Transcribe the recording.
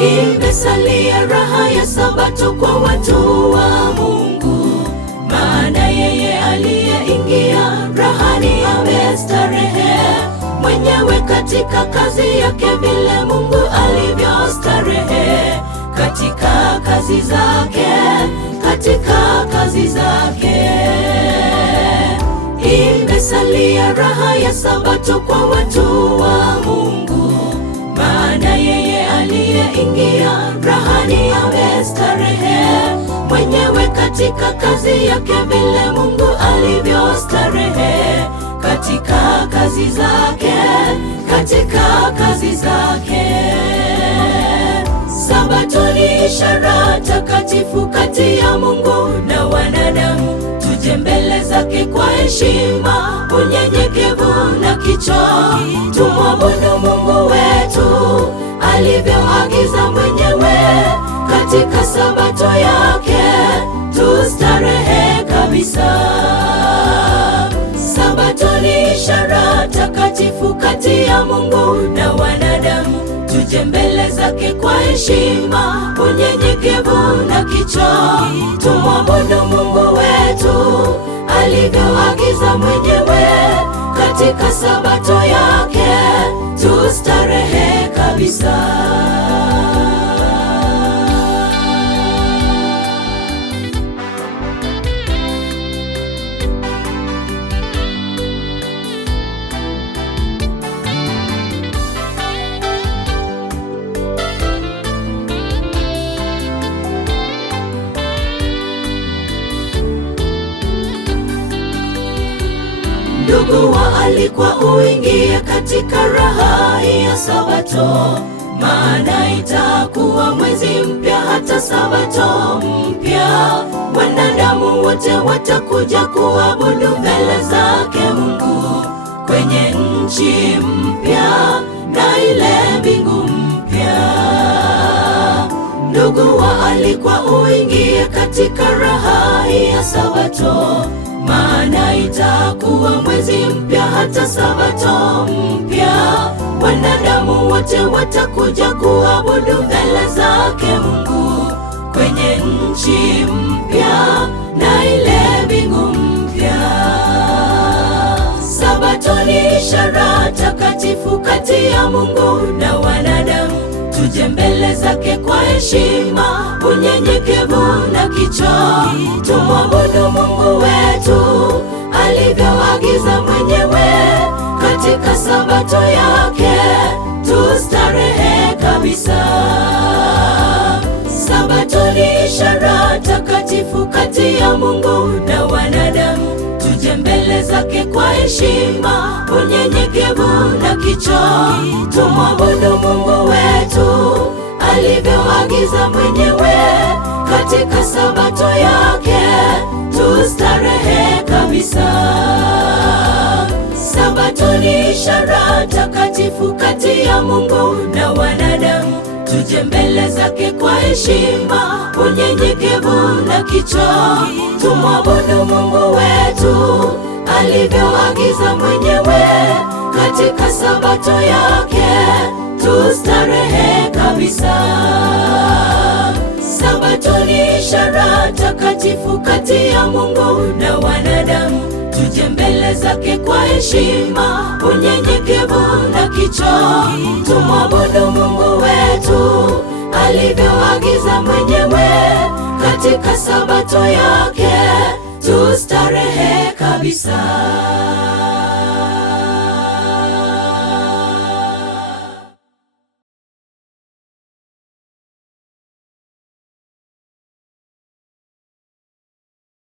Imesalia raha ya Sabato kwa watu wa Mungu, maana yeye aliyeingia rahani amestarehe mwenyewe katika kazi yake, vile Mungu alivyostarehe katika kazi zake, katika kazi zake. Imesalia raha ya Sabato kwa watu wa Mungu, maana yeye aliyeingia rahani amestarehe mwenyewe katika kazi yake, vile Mungu alivyostarehe katika kazi zake, katika kazi zake. Sabato ni ishara takatifu kati ya Mungu na wanadamu. Tuje mbele zake kwa heshima, unyenyekevu na kicho, tumwabudu Mungu wetu alivyoagiza mwenyewe katika Sabato yake, tustarehe kabisa. Sabato ni ishara takatifu kati ya Mungu na wanadamu. Tuje mbele zake kwa heshima, unyenyekevu na kicho, tumwabudu Mungu wetu alivyoagiza mwenyewe katika Sabato yake, tustarehe kabisa. Ndugu waalikwa, uingie katika raha ya Sabato, maana itakuwa mwezi mpya hata Sabato mpya. Wanadamu wote watakuja kuabudu mbele zake Mungu kwenye nchi mpya na ile mbingu mpya. Ndugu waalikwa, uingie katika raha ya Sabato, maana itakuwa mwezi mpya hata Sabato mpya. Wanadamu wote watakuja kuabudu mbele zake Mungu kwenye nchi mpya na ile mbingu mpya. Sabato ni ishara takatifu kati ya Mungu na wanadamu. Tuje mbele zake kwa heshima, unyenyekevu na kicho, tumwabudu Mungu wetu alivyoagiza mwenyewe katika Sabato yake, tustarehe kabisa. Sabato ni ishara takatifu kati ya Mungu na wanadamu. Tuje mbele zake kwa heshima, unyenyekevu na kicho, tumwabudu Mungu wetu alivyoagiza mwenyewe katika Sabato yake, tustarehe kabisa. Sabato ni ishara takatifu kati ya Mungu na wanadamu. Tuje mbele zake kwa heshima, unyenyekevu na kicho, tumwabudu Mungu wetu alivyoagiza mwenyewe katika Sabato yake, tustarehe kabisa. Sabato ni ishara takatifu kati ya Mungu na wanadamu. Tuje mbele zake kwa heshima, unyenyekevu na kicho, tumwabudu Mungu wetu alivyoagiza mwenyewe katika Sabato yake, tustarehe kabisa.